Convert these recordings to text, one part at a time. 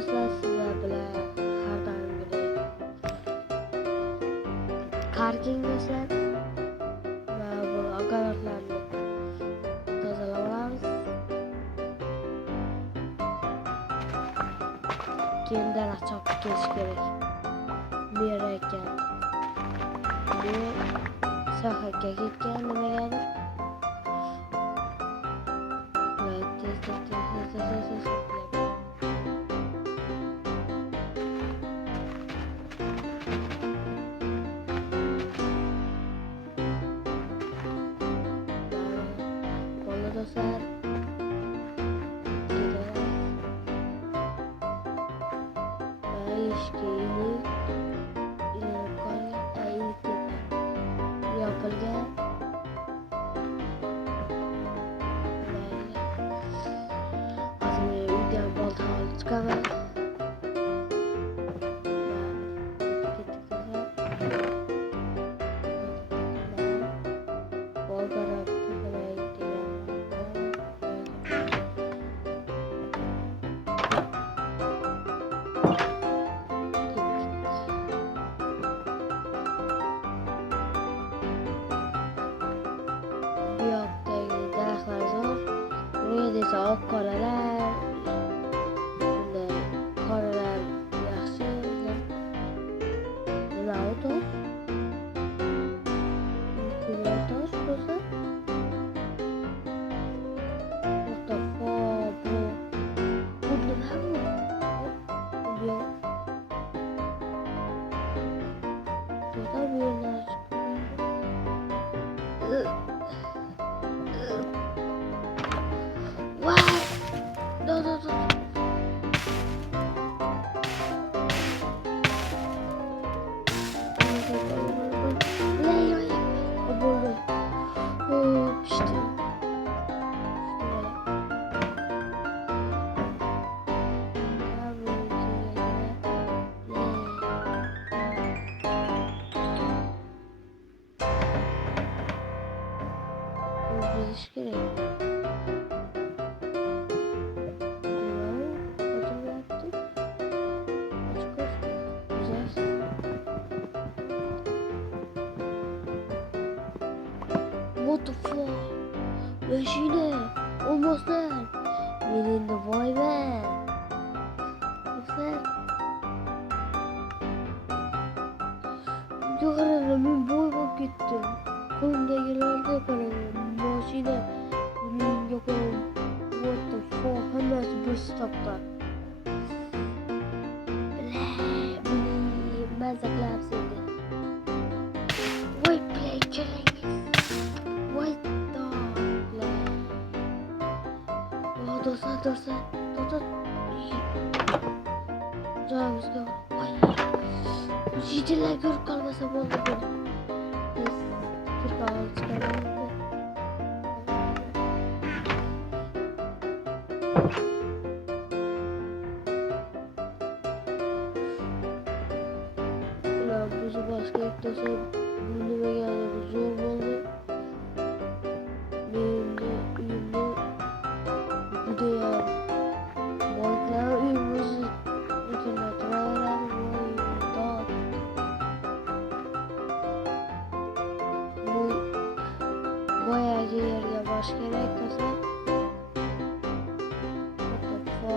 do'stlar, sizlar bilan har doimgidek qarking do'stlar va bu ogohlarni tozalab olamiz. Keyin daraxt chopib kelish kerak. Bu yer ekan. Bu sohaga ketgan nimagadir. Dostlar yapılgan hozir uydan bolta olib chiqaman. Oq qoralar, bunday qoralar yaxshi. Nima u tosh? Kullar tosh bo'lsa, bu nima bu? Yo'q. To'da bu yerdan bilish kerak. What the fuck? Mashina olmasdan men endi voyman. Do'stlar, yo'qoladi, men boy bo'lib ketdim. Qo'limdagilarga qaraman. Mashina mening yo'qim. What the fuck? Hammasi bir stopda. Buni mazza qilyapsiz. Voy play keling. Voy do'stlar. Joyimizga jitillar ko'rib qolmasa bo'ldi. Biz firqa olib chiqamiz. Ular bizni boshqa do'stlar nimagadir zo'r bo'ldi. Meni uyimni judayam boylar uyimizni boyagi yerga borish kerak do'stlar. Bu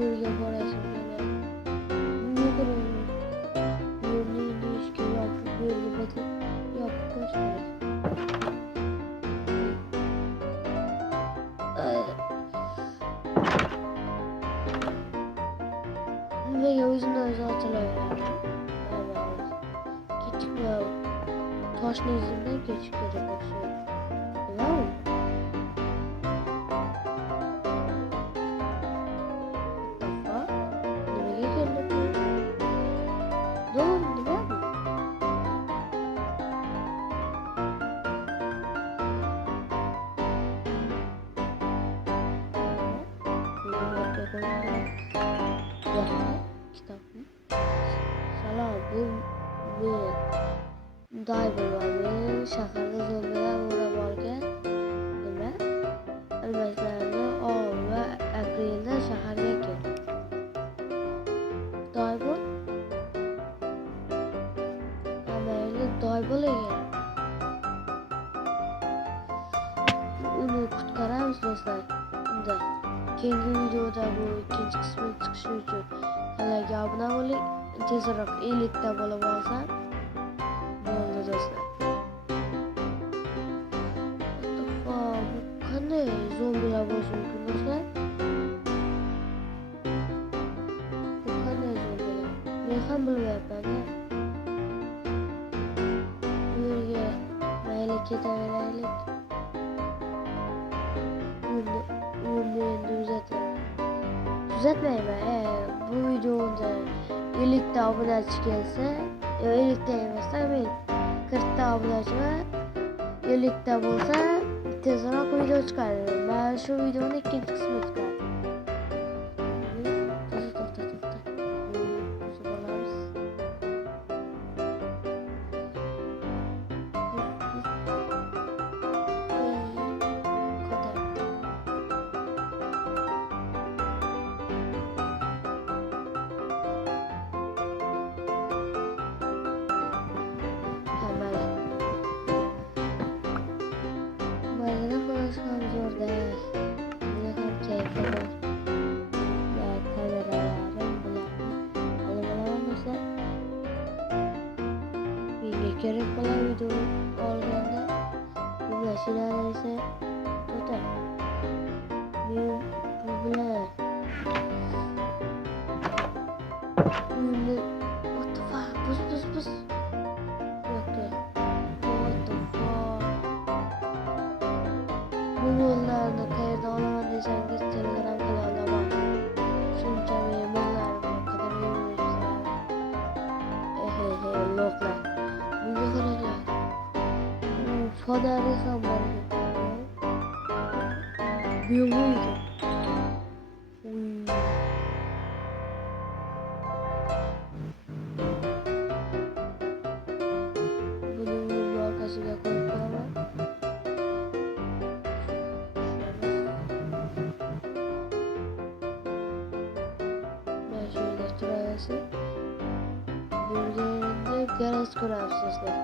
yerga borishim kerak. Yo'lni ishga yopib qo'yish kerak. Nimaga o'zimdan o'zi ochilaveradi? Kechikma. Toshni izimdan kechib kerak o'xshaydi. Nima u? Nimaga keldim? Nima bu? Kitobni. Salom, bu men bo'lmadi. Shaharda zo'rlar o'rab olgan. Nima? Almaslarni va aprelda shaharga keldim. endi keyingi videoda bu ikinchi qismi chiqishi uchun kanalga obuna bo'ling. Tezroq 50 ta bo'lib olsa bo'ldi do'stlar. Bu qanday zombilar bo'lishi mumkin do'stlar? Bu qanday zombilar? Men ham bilmayapman. Bu yerga mayli ketaveraylik. Uni endi uzatmayman. Bu videoda 50 ta obunachi kelsa, 50 ta emasda men 40 ta obunachi va 50 ta bo'lsa tezroq video chiqaradi. Men shu videoning ikkinchi qismini chiqaradim. Gerek olan video olganda bu mashinalar esa to'xtab. Men bu bilan uni what the fuck bus. Yo'q. What the fuck. Bu yo'llarni qayerdan olaman desangiz Telegram kanalida bor. Shuncha me'morlar qadar yuribsizlar. Loklar. Bunga qaranglar. Fonari ham bor. Biologik. Buni orqasiga qo'yib qo'yaman. Mana shu yerda turaversin. Bu yerda garaj quramiz sizlar.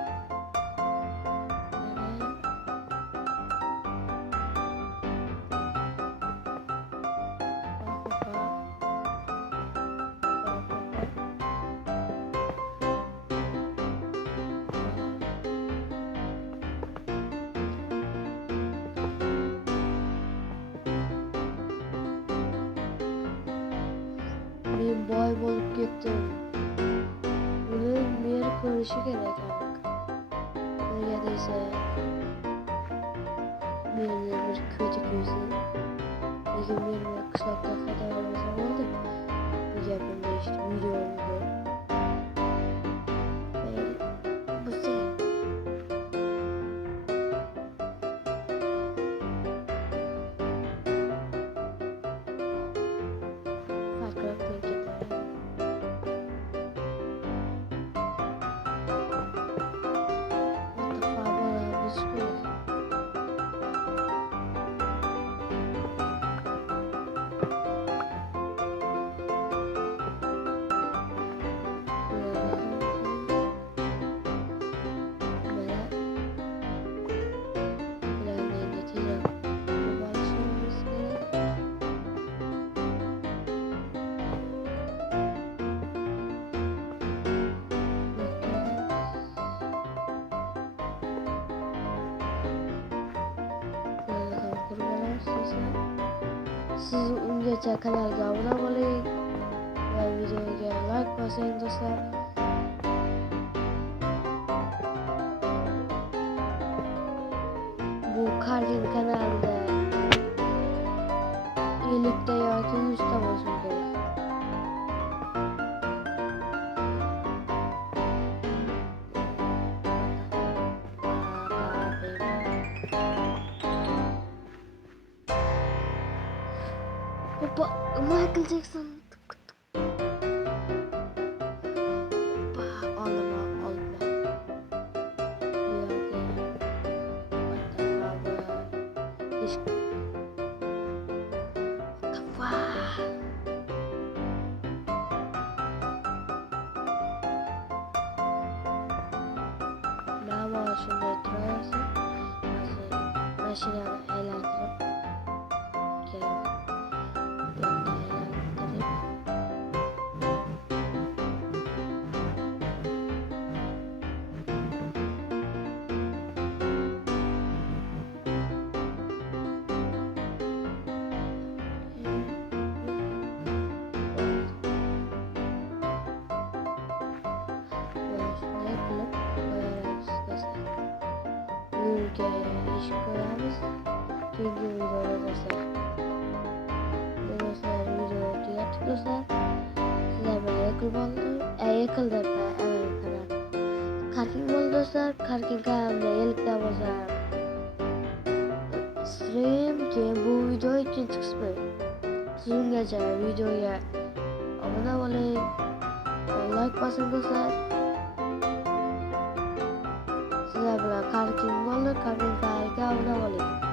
Men boy bo'lib ketdim. Buni mer ko'rishi kerak artık. Nega desa, meni bir ko'cha ko'rsa, lekin men qishloqqa qaytavermasam bo'ldi. Bu gapimni eshitib videomni siz ungacha kanalga obuna bo'ling va videoga like bosing do'stlar. Bu Karlin kanalida 50 ta yoki 100 ta bo'lsin kerak. Hoppa, Michael Jackson. Hoppa, olma. Nama shunday turaversin. Mashinani aylantirib kelaman. keyingi videoda do'stlar. Do'stlar video tugatdik do'stlar. Sizlar bilan yakildi karking bo'ldi do'stlar. Karking kanalimda 50 ta bo'lsa stream, keyin bu video ikkinchi qismi. Siz ungacha videoga obuna bo'ling, like bosing do'stlar. Sizlar bilan karking bo'ldi, karking kanaliga obuna bo'ling.